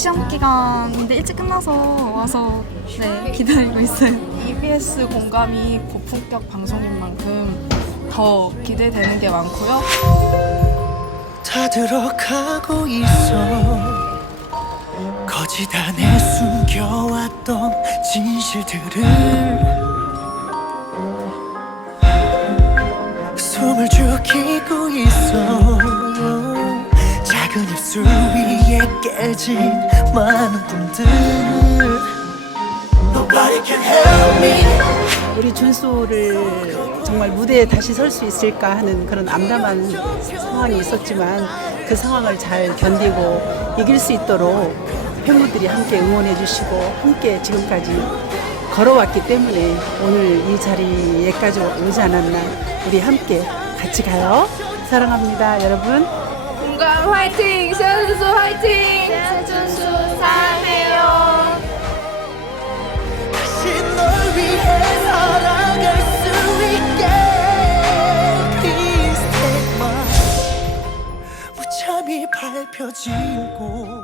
시험 기간인데 일찍 끝나서 와서 네 기다리고 있어요. EBS 공감이 고품격 방송인 만큼 더 기대되는 게 많고요. 다 들어가고 있어 거짓 안에 숨겨왔던 진실들을 숨을 죽이고 있어 작은 입술 위에 깨진 많은 꿈들 Nobody can help me 우리 준수를 정말 무대에 다시 설 수 있을까 하는 그런 암담한 상황이 있었지만 그 상황을 잘 견디고 이길 수 있도록 팬분들이 함께 응원해 주시고 함께 지금까지 걸어왔기 때문에 오늘 이 자리에까지 오지 않았나 우리 함께 같이 가요 사랑합니다 여러분 공감 화이팅! 세아준수 화이팅! 곳